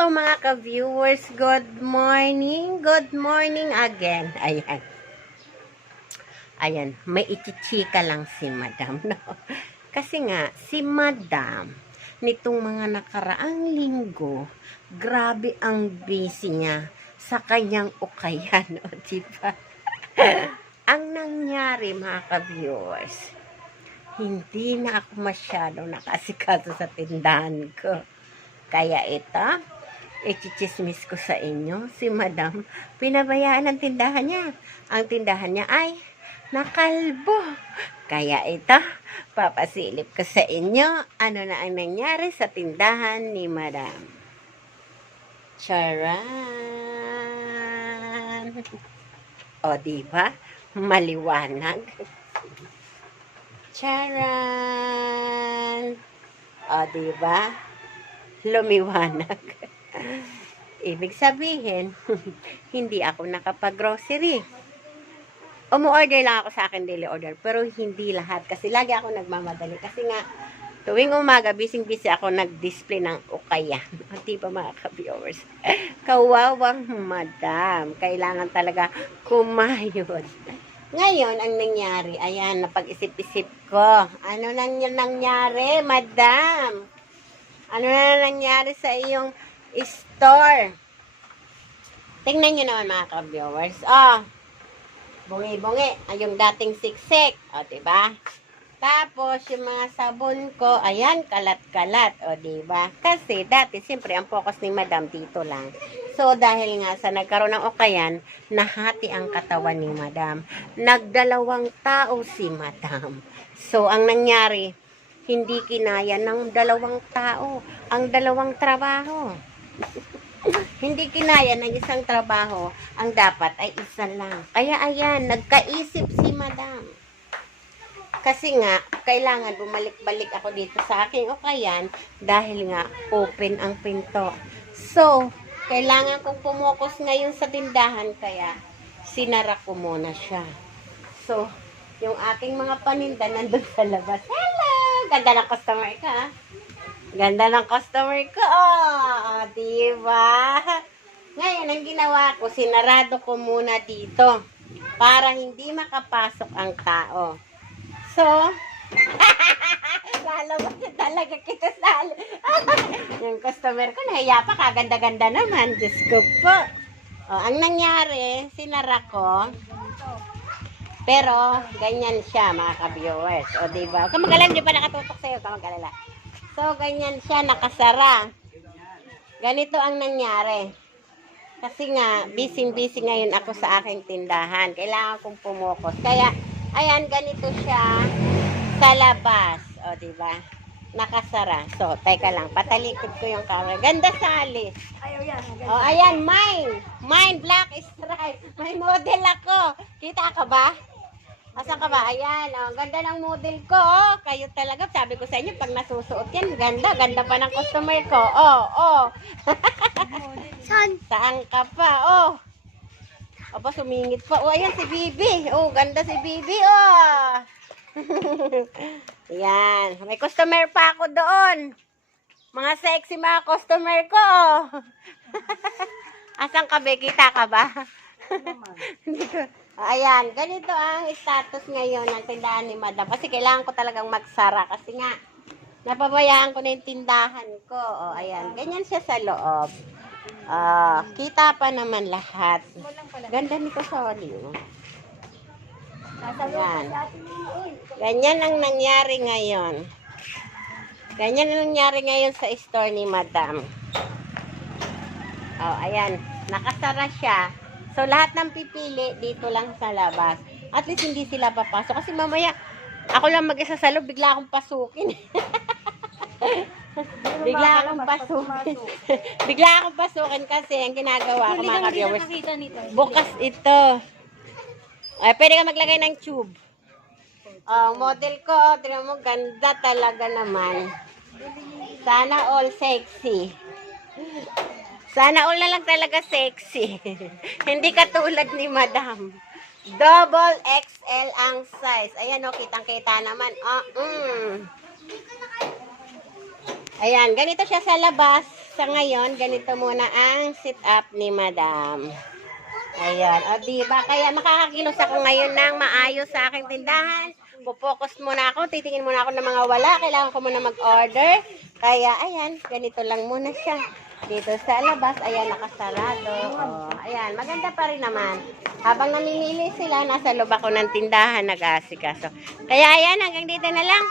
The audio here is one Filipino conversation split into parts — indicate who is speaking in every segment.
Speaker 1: Hello mga ka-viewers, good morning, good morning again. Ayan. Ayan, may ichichika lang si madam, no? Kasi nga, si madam, nitong mga nakaraang linggo, grabe ang busy niya sa kanyang ukayan, o diba? ang nangyari mga ka-viewers, hindi na ako masyado nakasikaso sa tindahan ko. Kaya ito, ichichismis ko sa inyo, si madam, pinabayaan ang tindahan niya. Ang tindahan niya ay nakalbo. Kaya ito, papasilip ko sa inyo, ano na ang nangyari sa tindahan ni madam. Charan! O, di ba? Maliwanag. Charan! O, di ba? Lumiwanag. Ibig sabihin, hindi ako nakapag-grocery. Umu-order lang ako sa akin daily order, pero hindi lahat. Kasi lagi ako nagmamadali. Kasi nga, tuwing umaga, bising-busy ako nag-display ng ukayan. At di ba mga ka-viewers? Kawawang madam. Kailangan talaga kumayod. Ngayon, ang nangyari, ayan, napag-isip-isip ko. Ano nang nangyari, madam? Ano na nangyari sa iyong store? Tingnan nyo naman mga ka-viewers. Oh, bungi-bungi. Ay, yung dating siksik. O, diba? Tapos, yung mga sabon ko, ayan, kalat-kalat. O, diba? Kasi, dati, siyempre, ang focus ni madam dito lang. So, dahil nga sa nagkaroon ng okayan, nahati ang katawan ni madam. Nagdalawang tao si madam. So, ang nangyari, hindi kinaya ng dalawang tao ang dalawang trabaho. Hindi kinaya ng isang trabaho, ang dapat ay isa lang. Kaya ayan, nagkaisip si madam. Kasi nga, kailangan bumalik-balik ako dito sa aking okayan dahil nga open ang pinto. So, kailangan kong pumukus ngayon sa tindahan kaya sinara ko muna siya. So, yung aking mga paninda nandun sa labas. Hello! Ganda ng customer ka? Ganda ng customer ko, oh! Diba? Ngayon, ang ginawa ko, sinarado ko muna dito para hindi makapasok ang tao. So, lalabas na talaga kita sa yung customer ko, nahiya pa, kaganda-ganda naman. Diyos ko po. Oh, ang nangyari, sinara ko, pero, ganyan siya, mga ka-viewers. O, diba? Huwag ka mag-alala, di ba nakatutok sa'yo? Huwag ka mag-alala. So, ganyan siya, nakasara. Ganito ang nangyari. Kasi nga, busy-busy ngayon ako sa aking tindahan. Kailangan kong pumukos. Kaya, ayan, ganito siya sa labas. O, diba? Nakasara. So, teka lang, patalikod ko yung camera. Ganda sa alis.
Speaker 2: Ayaw yan.
Speaker 1: O, ayan, mine. Mine, black stripe. May model ako. Kita ka ba? Asan ka ba? Ayan, oh, ganda ng model ko. Oh. Kayo talaga, sabi ko sa inyo, pag nasusuot yan, ganda. Ganda pa ng customer ko. Oh, oh. Saan? Saan ka pa? Oh. Aba, sumingit pa. Oh, ayan si Bibi. Oh, ganda si Bibi, oh. Ayan. May customer pa ako doon. Mga sexy mga customer ko. oh. Asan ka, be? Kita ka ba? Hindi ko. Ayan, ganito ang status ngayon ng tindahan ni Madam. Kasi kailangan ko talagang magsara. Kasi nga, napabayaan ko na yung tindahan ko. O, ayan, ganyan siya sa loob. Ah, kita pa naman lahat. Ganda nito sa waliw. Ayan. Ganyan ang nangyari ngayon. Ganyan ang nangyari ngayon sa store ni Madam. Oh, ayan. Nakasara siya. So, lahat ng pipili dito lang sa labas. At least hindi sila papasok. Kasi mamaya, ako lang mag-isa sa loob, bigla akong pasukin. bigla akong pasukin. bigla akong pasukin kasi ang ginagawa ko mga viewers. Bukas ito. Ay, pwede ka maglagay ng tube. Oh, model ko, tingnan mo, ganda talaga naman. Sana all sexy. Sana all na lang talaga sexy. Hindi katulad ni Madam. Double XL ang size. Ayan o, kitang-kita naman. Oh, mm. Ayan, ganito siya sa labas. sa ngayon, ganito muna ang sit-up ni Madam. Ayan. O, diba? Kaya makakakilos ako ngayon ng maayos sa aking tindahan. Pupokus muna ako. Titingin muna ako ng mga wala. Kailangan ko muna mag-order. Kaya, ayan. Ganito lang muna siya. Dito sa labas, ayan, nakasarado. O, ayan. Maganda pa rin naman. Habang namimili sila, nasa loob ako ng tindahan, nag-aasikaso. Kaya, ayan, hanggang dito na lang.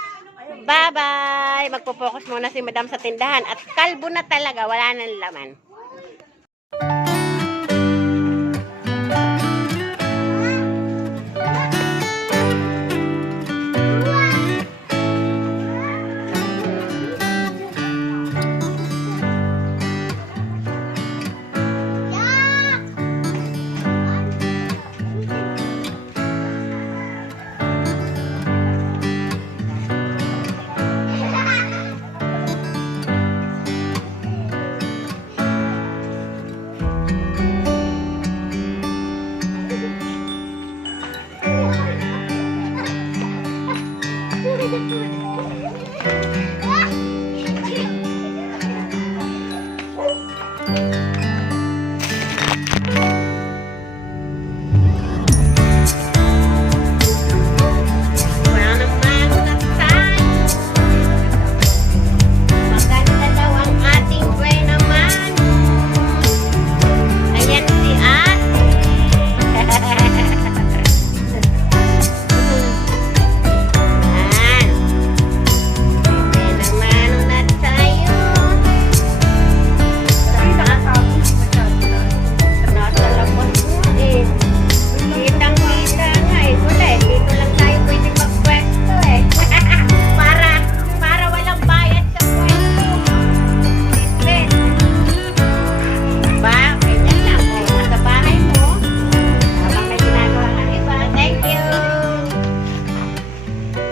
Speaker 1: Bye-bye! Magpo-focus muna si Madam sa tindahan. At kalbo na talaga, wala nang laman.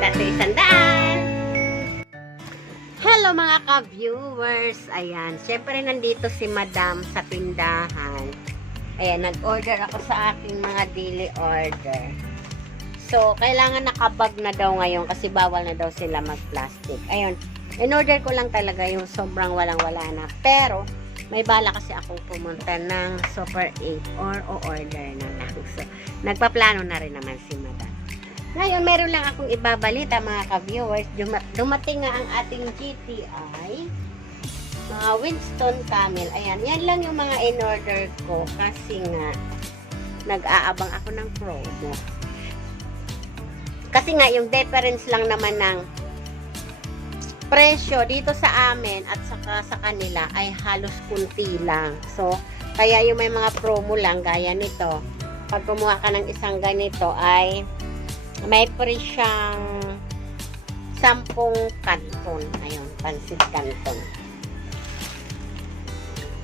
Speaker 1: Dati sandaan. Hello mga ka-viewers. Ayan. Siyempre nandito si Madam sa tindahan. Ayan, nag-order ako sa aking mga daily order. So, kailangan nakabag na daw ngayon kasi bawal na daw sila mag-plastic. Ayun, in-order ko lang talaga yung sobrang walang-wala na. Pero, may bala kasi akong pumunta ng Super 8 or o-order na lang. So, nagpaplano na rin naman si Madam. Ngayon, meron lang akong ibabalita mga ka-viewers. Duma- dumating nga ang ating GTI mga Winston Camel. Ayan, yan lang yung mga in-order ko kasi nga nag-aabang ako ng promo. Kasi nga yung difference lang naman ng presyo dito sa amin at saka sa kanila ay halos kunti lang. So, kaya yung may mga promo lang gaya nito. Pag kumuha ka ng isang ganito ay may free siyang 10 kanton. Ayun, pansit kanton.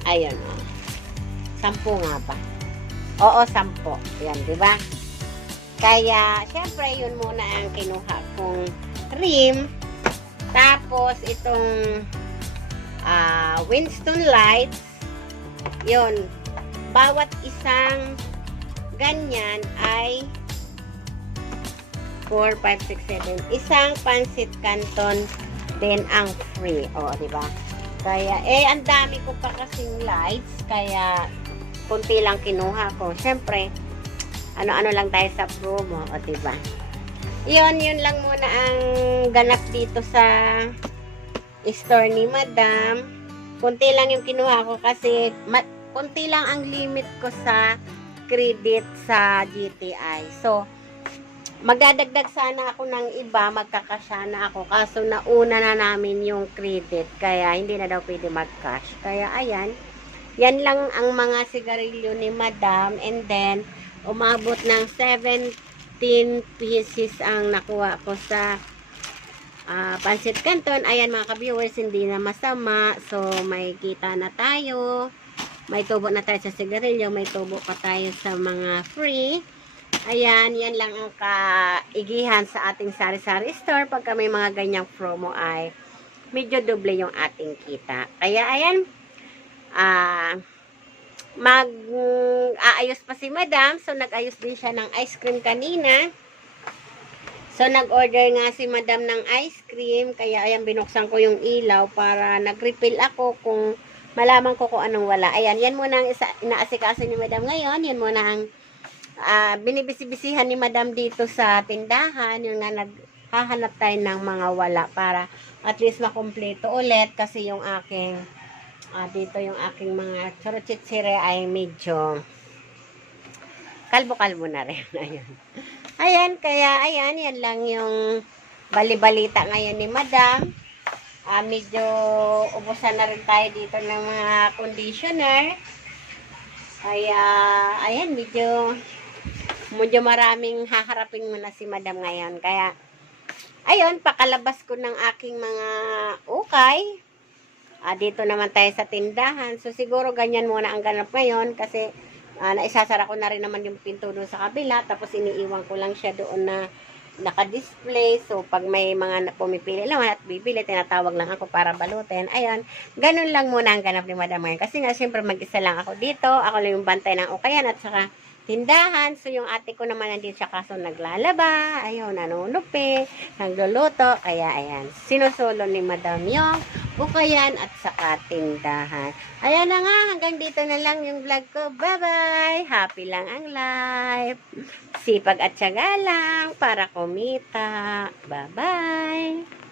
Speaker 1: Ayun. oh. Sampu nga ba? Oo, sampo. Yan, di ba? Kaya, syempre, yun muna ang kinuha kong rim. Tapos, itong ah, Winston Lights. Yun. Bawat isang ganyan ay 4, 5, 6, 7. Isang pansit canton din ang free. O, di ba? Kaya, eh, ang dami ko pa kasing lights. Kaya, kunti lang kinuha ko. Siyempre, ano-ano lang tayo sa promo. O, diba? Yun, yun lang muna ang ganap dito sa store ni Madam. Kunti lang yung kinuha ko kasi kunti lang ang limit ko sa credit sa GTI. So, magdadagdag sana ako ng iba, magkakasya na ako. Kaso nauna na namin yung credit, kaya hindi na daw pwede mag-cash. Kaya ayan, yan lang ang mga sigarilyo ni Madam. And then, umabot ng 17 pieces ang nakuha ko sa ah, Pansit Canton. Ayan mga ka-viewers, hindi na masama. So, may kita na tayo. May tubo na tayo sa sigarilyo. May tubo pa tayo sa mga free. Ayan, yan lang ang kaigihan sa ating sari-sari store. Pagka may mga ganyang promo ay medyo doble yung ating kita. Kaya ayan, ah, mag aayos pa si madam. So, nag-ayos din siya ng ice cream kanina. So, nag-order nga si madam ng ice cream. Kaya, ayan, binuksan ko yung ilaw para nag-refill ako kung malaman ko kung anong wala. Ayan, yan muna ang isa, inaasikaso ni Madam ngayon. Yan muna ang ah, binibisi-bisihan ni Madam dito sa tindahan. Yung nga naghahanap tayo ng mga wala para at least makumpleto ulit kasi yung aking ah, dito yung aking mga chorochitsire ay medyo kalbo-kalbo na rin. Ayan. Ayan, kaya ayan, yan lang yung balibalita ngayon ni Madam. Ah, medyo ubusan na rin tayo dito ng mga conditioner. Kaya, ayan, medyo medyo maraming haharapin muna si Madam ngayon. Kaya, ayun, pakalabas ko ng aking mga ukay. Ah, dito naman tayo sa tindahan. So, siguro ganyan muna ang ganap ngayon kasi ah, naisasara ko na rin naman yung pinto doon sa kabila. Tapos, iniiwan ko lang siya doon na naka-display. So, pag may mga na- pumipili naman at bibili, tinatawag lang ako para balutin. Ayun, ganun lang muna ang ganap ni Madam ngayon. Kasi nga, siyempre, mag-isa lang ako dito. Ako lang yung bantay ng ukayan at saka tindahan. So, yung ate ko naman nandito siya kaso naglalaba. Ayun, nanunupi, nagluluto. Kaya, ayan, sinusulo ni Madam yung ukayan at saka tindahan. Ayan na nga, hanggang dito na lang yung vlog ko. Bye-bye! Happy lang ang life. Sipag at syaga lang para kumita. Bye-bye!